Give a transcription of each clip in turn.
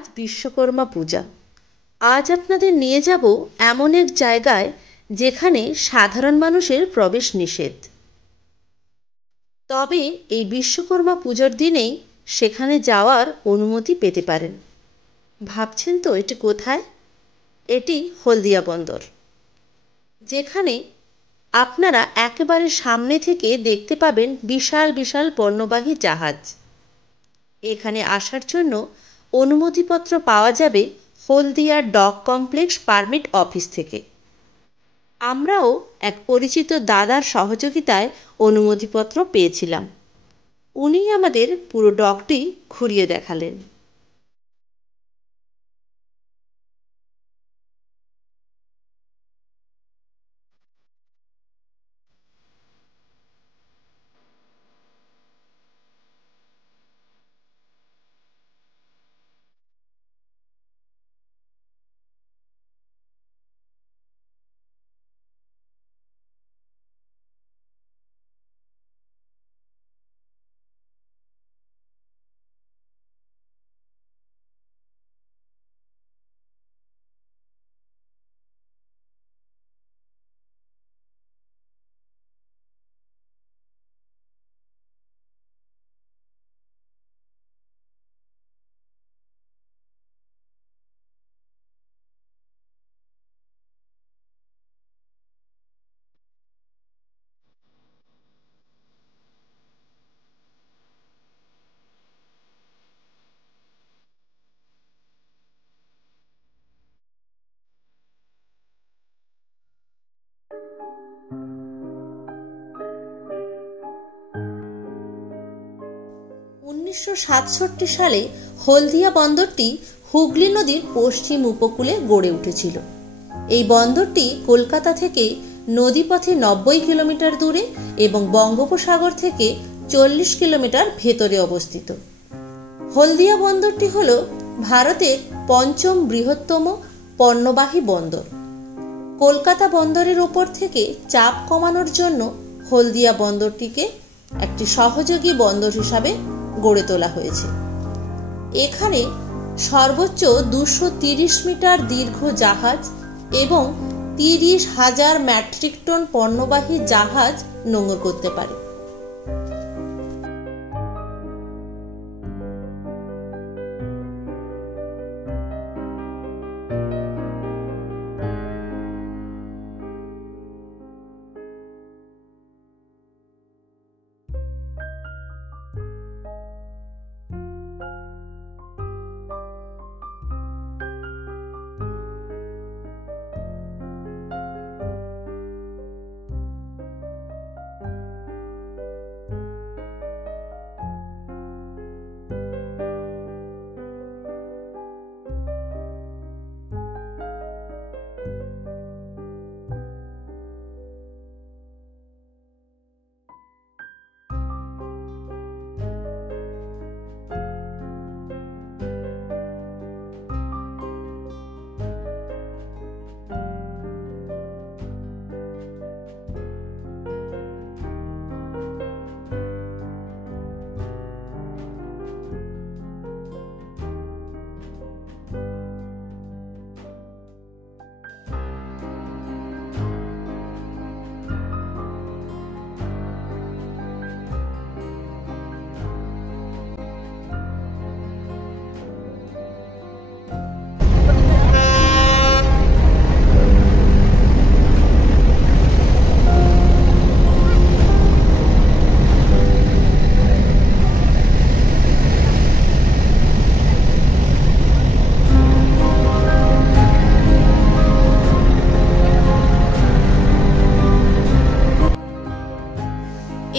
আজ বিশ্বকর্মা পূজা। আজ আপনাদের নিয়ে যাব এমন এক জায়গায় যেখানে সাধারণ মানুষের প্রবেশ নিষেধ। তবে এই বিশ্বকর্মা পুজোর দিনেই সেখানে যাওয়ার অনুমতি পেতে পারেন। ভাবছেন তো এটি কোথায়? এটি হলদিয়া বন্দর, যেখানে আপনারা একেবারে সামনে থেকে দেখতে পাবেন বিশাল বিশাল পণ্যবাহী জাহাজ। এখানে আসার জন্য অনুমতিপত্র পাওয়া যাবে হলদিয়া ডক কমপ্লেক্স পারমিট অফিস থেকে। আমরাও এক পরিচিত দাদার সহযোগিতায় অনুমতিপত্র পেয়েছিলাম। উনি আমাদের পুরো ডকটি ঘুরিয়ে দেখালেন। উনিশশো 1967 সালে হলদিয়া বন্দরটি হুগলি নদীর পশ্চিম উপকূলে গড়ে উঠেছিল। এই বন্দরটি কলকাতা থেকে নদীপথে 90 কিলোমিটার দূরে এবং বঙ্গোপসাগর থেকে 40 কিলোমিটার ভেতরে অবস্থিত। হলদিয়া বন্দরটি হল ভারতের পঞ্চম বৃহত্তম পণ্যবাহী বন্দর। কলকাতা বন্দরের ওপর থেকে চাপ কমানোর জন্য হলদিয়া বন্দরটিকে একটি সহযোগী বন্দর হিসাবে গড়ে তোলা হয়েছে। এখানে সর্বোচ্চ 230 মিটার দীর্ঘ জাহাজ এবং 30,000 মেট্রিক টন পণ্যবাহী জাহাজ নোঙর করতে পারে।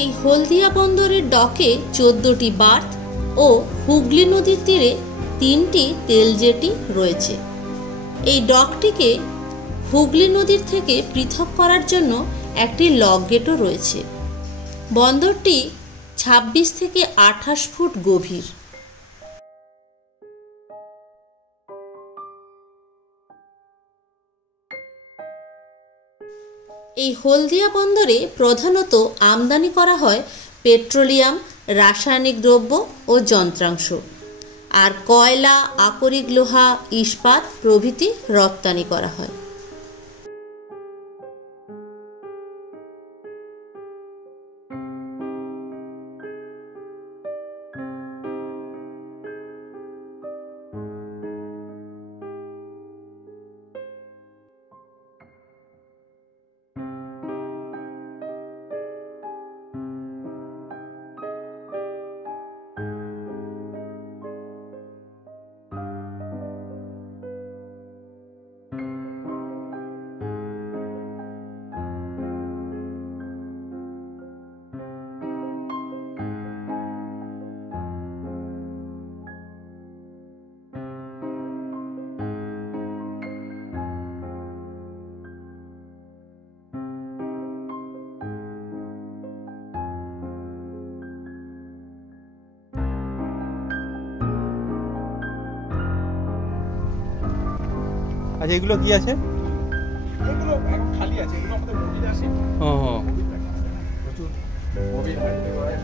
এই হলদিয়া বন্দরের ডকে 14টি বার্থ ও হুগলি নদীর তীরে 3টি তেল জেটি রয়েছে। এই ডকটিকে হুগলি নদীর থেকে পৃথক করার জন্য একটি লক গেটও রয়েছে। বন্দরটি 26 থেকে 28 ফুট গভীর। এই হলদিয়া বন্দরে প্রধানত আমদানি করা হয় পেট্রোলিয়াম, রাসায়নিক দ্রব্য ও যন্ত্রাংশ। আর কয়লা, আকরিক লোহা, ইস্পাত প্রভৃতি রপ্তানি করা হয়। আচ্ছা, এগুলো কি আছে? এগুলো এখন খালি আছে, এগুলো আমাদের মোবিল আসে। প্রচুর মোবিল হাইড্রোলিক করে।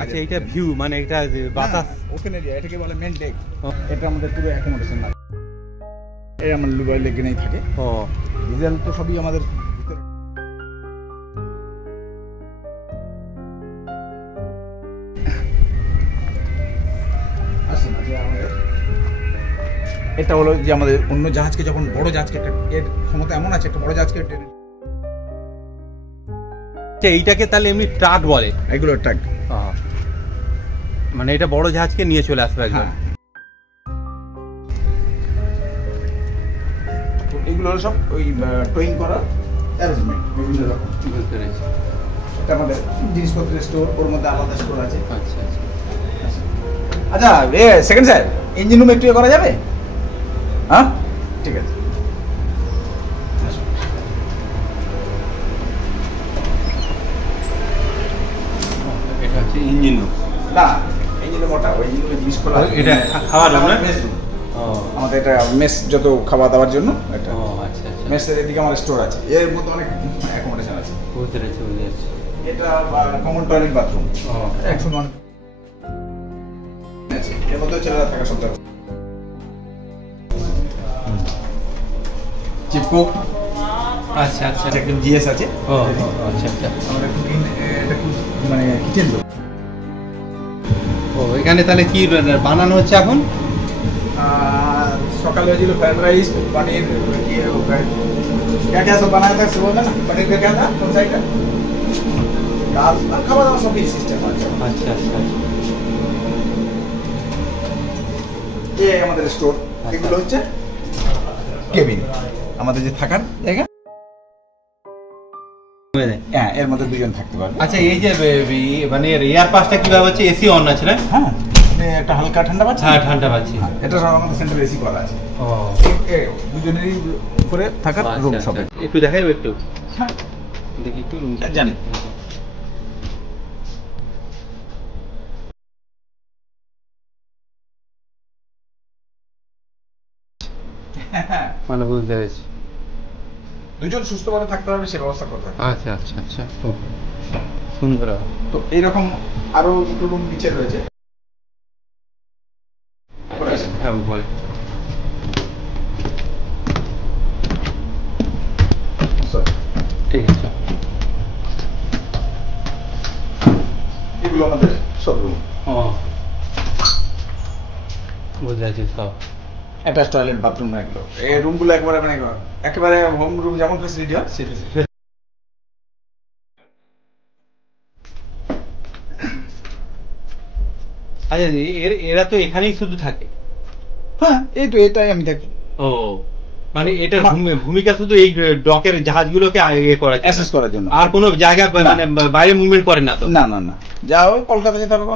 আচ্ছা, এটা ভিউ মানে এটা বাতাস ওপেন এরিয়া, এটাকে বলে মেন ডেক। এটা আমাদের পুরো অ্যাকোমোডেশন না, এই আমার লুবাই লেগেই থাকে। ডিজেল তো সবই আমাদের ভিতরে। এটা হলো যে আমাদের অন্য জাহাজকে যখন বড় জাহাজকে, এর ক্ষমতা এমন আছে একটা বড় জাহাজকে টেনে। এইটাকে তাহলে এমনি ট্রাক বলে? এগুলো ট্রাক, মানে এটা বড় জাহাজকে নিয়ে চলে আসবে একদম। এগুলো হলো সব ওই টোয়িং করার অ্যারেঞ্জমেন্ট বিভিন্ন রকম। বুঝতে পেরেছি। এটা আমাদের জিনিসপত্রের স্টোর, ওর মধ্যে আলাদা স্টোর আছে। আচ্ছা আচ্ছা আচ্ছা, সেকেন্ড স্যার, ইঞ্জিন রুম একটু করা যাবে? হ্যাঁ, ঠিক আছে। এটা হচ্ছে ইঞ্জিন রুম? না, ইঞ্জিনের মোটা, ওই ইঞ্জিনের জিনিস খোলা। এটা খাওয়া দাওয়া না? Mess room. আমাদের এটা মেস, যত খাওয়া দাওয়ার জন্য এটা। আচ্ছা আচ্ছা। মেসের এদিকে আমার স্টোর আছে, এর মধ্যে অনেক অ্যাকোমোডেশন আছে। বুঝতে পেরেছি, বুঝতে পেরেছি। এটা কমন টয়লেট বাথরুম। একশো মান আছে, এর মধ্যে ছেলেরা থাকা সব জায়গা। চিপকুক। আচ্ছা আচ্ছা। একদম জিএস আছে। আচ্ছা আচ্ছা। আমাদের কুকিং, এটা মানে কিচেন রুম। এখানে তাহলে কি বানানো হচ্ছে এখন? সকালে হয়েছিল फ्राइड राइस, पनीर, ये क्या क्या सब बनाया था सुबह में ना? पनीर का क्या था कौन सा आइटम? दाल, खावा दावा सब सिस्टम আছে। আচ্ছা আচ্ছা। এই আমাদের স্টোর, এগুলো হচ্ছে কেবিন, আমাদের যে থাকার জায়গা। হ্যাঁ, এর মধ্যে দুজন থাকতে পারবে। আচ্ছা, এই যে মানে এয়ার পাসটা কিভাবে হচ্ছে? এসি অন আছে না? হ্যাঁ, একটা হালকা ঠান্ডা পাচ্ছে। হ্যাঁ, ঠান্ডা পাচ্ছি। এটা সব আমাদের সেন্টার এসি করা আছে। দুজনেরই করে থাকার রুম সব। একটু দেখাইবো একটু? হ্যাঁ, দেখি একটু জানি। মানে বুঝতে পেরেছি। দুজন সুস্থভাবে থাকতে পারবে সে ব্যবস্থা করতে হবে। আচ্ছা আচ্ছা আচ্ছা, সুন্দর। তো এইরকম আরো দুটো রুম নিচে রয়েছে। হ্যাঁ, বলে। ঠিক আছে। এগুলো আমাদের সব রুম। বুঝতে পারছি সব। অ্যাটাচ টয়লেট, বাথরুম, এগুলো এই রুমগুলো একবারে মানে একেবারে হোম রুম যেমন ফ্যাসিলিটি হয় সেই ফ্যাসিলিটি। আচ্ছা, এরা তো এখানেই শুধু থাকে? হ্যাঁ, এই তো এটাই আমি থাকি। মানে এটার ভূমিকা শুধু এই ডকের জাহাজগুলোকে করা, অ্যাসেস করার জন্য। আর কোনো জায়গা মানে বাইরে মুভমেন্ট করে না তো? না না না, যাও কলকাতা যেতে হবে।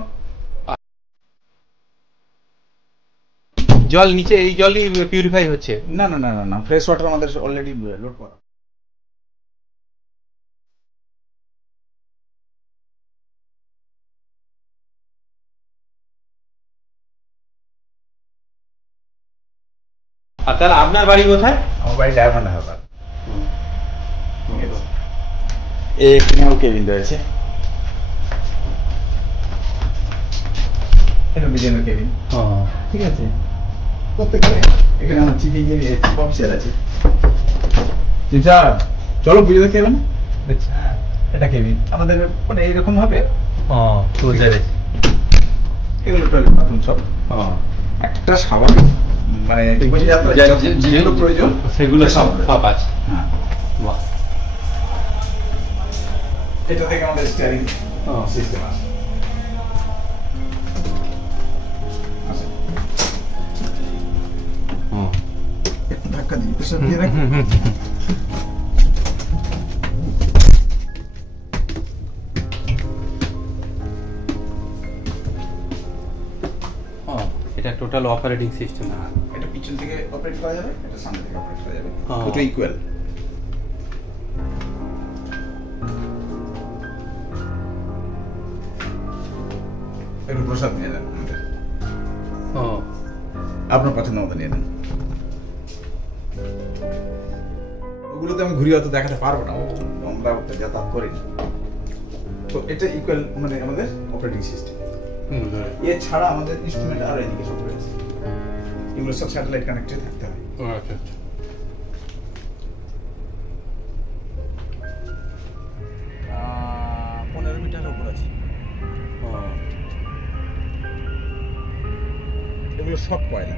জল নিচে, এই জলই পিউরিফাই হচ্ছে? না না না না, ফ্রেশ ওয়াটার আমাদের অলরেডি লোড করা। আর তাহলে আপনার বাড়ি কোথায়? আমার বাড়ি ডায়মন্ড হারবার। এখানেও কেবিন রয়েছে, এটা বিজনেস কেবিন। ঠিক আছে, প্রত্যেকটা এখানে আমার চিফ ইঞ্জিনিয়ার চিফ অফিসার আছে। চলো বুঝে কেবিন, এটা কেবিন আমাদের মানে এইরকম ভাবে এগুলো টয়লেট বাথরুম সব একটা স্বাভাবিক মানে যেগুলো প্রয়োজন সেগুলো সব আছে। হ্যাঁ, বাহ, এটা থেকে আমাদের স্টিয়ারিং সিস্টেম আছে। একটু ধাক্কা দিই, প্রেসার দিয়ে রাখি। এটা টোটাল অপারেটিং সিস্টেম। এটা পিছন থেকে অপারেট করা যাবে, এটা সামনে থেকে অপারেট করা যাবে, হ্যাঁ। দুটো ইকুয়াল। একটু প্রসাদ নিয়ে নেন আমাদের, আপনার পছন্দ মতো নিয়ে নেন। ওগুলোতে আমি ঘুরিয়ে অত দেখাতে পারবো না, আমরা যাতায়াত করিনি। তো এটা ইকুয়াল মানে আমাদের অপারেটিং সিস্টেম। এছাড়া আমাদের ইনস্ট্রুমেন্ট আর এদিকে সব রয়েছে, এগুলো সব স্যাটেলাইট কানেক্টেড থাকতে হবে। আচ্ছা আচ্ছা। 15 মিটারের উপর আছে, এগুলো সব কয়লা।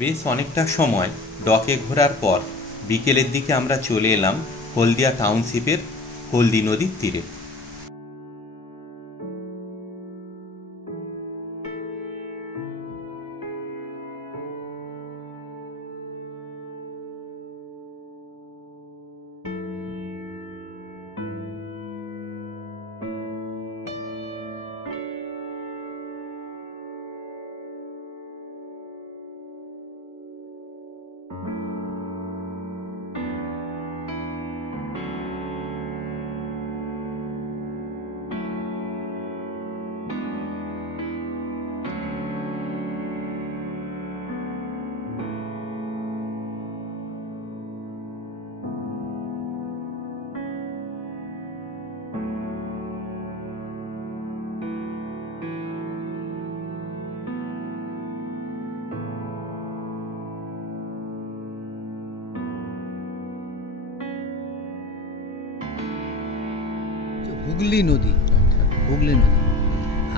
বেশ অনেকটা সময় ডকে ঘোরার পর বিকেলের দিকে আমরা চলে এলাম হলদিয়া টাউনশিপের হলদি নদীর তীরে। হুগলি নদী,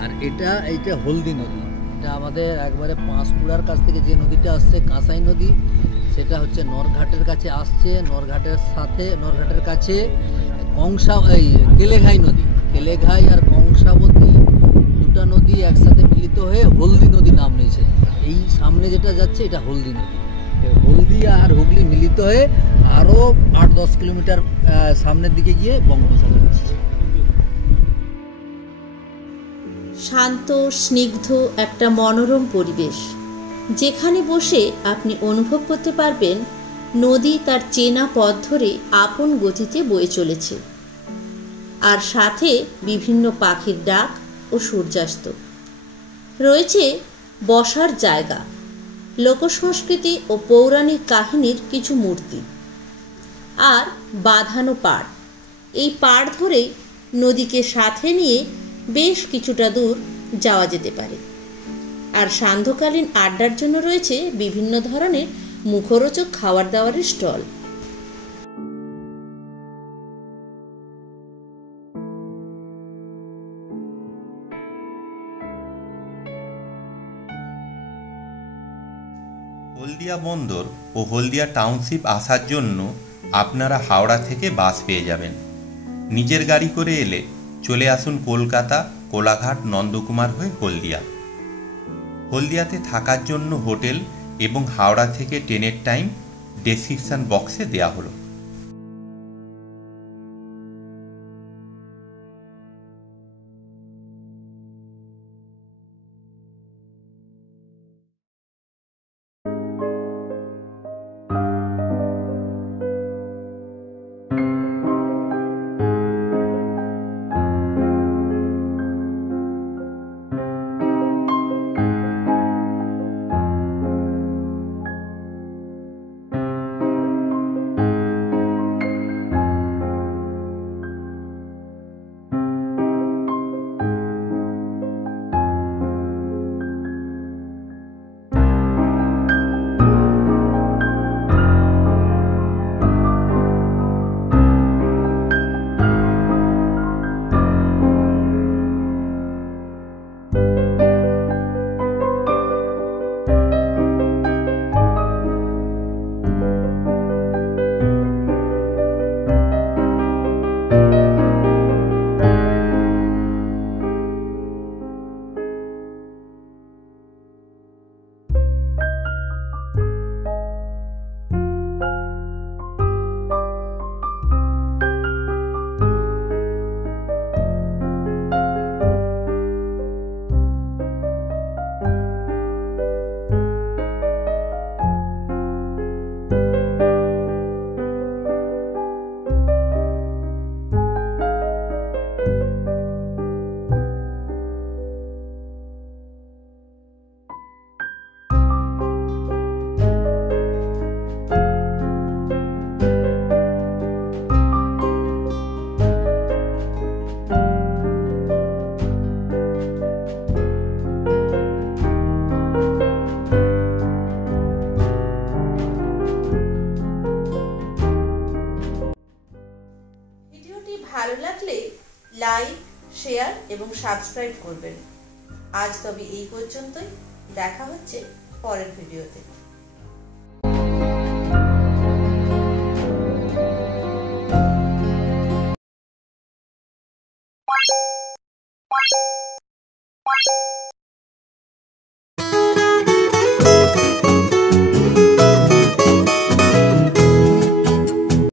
আর এইটা হলদি নদী। এটা আমাদের একবারে পাঁশকুড়ার কাছ থেকে যে নদীটা আসছে কাঁসাই নদী, সেটা হচ্ছে নরঘাটের কাছে আসছে। নরঘাটের কাছে কেলেঘাই নদী, কেলেঘাই আর কংসাবতী দুটা নদী একসাথে মিলিত হয়ে হলদি নদী নাম নিয়েছে। এই সামনে যেটা যাচ্ছে এটা হলদি নদী। হলদি আর হুগলি মিলিত হয়ে আরও 8-10 কিলোমিটার সামনের দিকে গিয়ে বঙ্গোপসাগর আসছে। শান্ত স্নিগ্ধ একটা মনোরম পরিবেশ, যেখানে বসে আপনি অনুভব করতে পারবেন নদী তার চেনা পথ ধরে আপন গতিতে বয়ে চলেছে, আর সাথে বিভিন্ন পাখির ডাক ও সূর্যাস্ত। রয়েছে বসার জায়গা, লোকসংস্কৃতি ও পৌরাণিক কাহিনীর কিছু মূর্তি, আর বাঁধানো পাড়। এই পাড় ধরেই নদীকে সাথে নিয়ে বেশ কিছুটা দূর যাওয়া যেতে পারে। আর সান্ধ্যকালীন আড্ডার জন্য রয়েছে বিভিন্ন ধরনের মুখরোচক খাবার দাবারের স্টল। হলদিয়া বন্দর ও হলদিয়া টাউনশিপ আসার জন্য আপনারা হাওড়া থেকে বাস পেয়ে যাবেন। নিজের গাড়ি করে এলে চলে আসুন কলকাতা কোলাঘাট নন্দকুমার হয়ে হলদিয়া। হলদিয়াতে থাকার জন্য হোটেল এবং হাওড়া থেকে ট্রেনের টাইম ডেসক্রিপশন বক্সে দেওয়া হলো। ভালো লাগলে লাইক, শেয়ার এবং সাবস্ক্রাইব করবেন। আজ তবে এই পর্যন্তই, দেখা হচ্ছে পরের ভিডিওতে।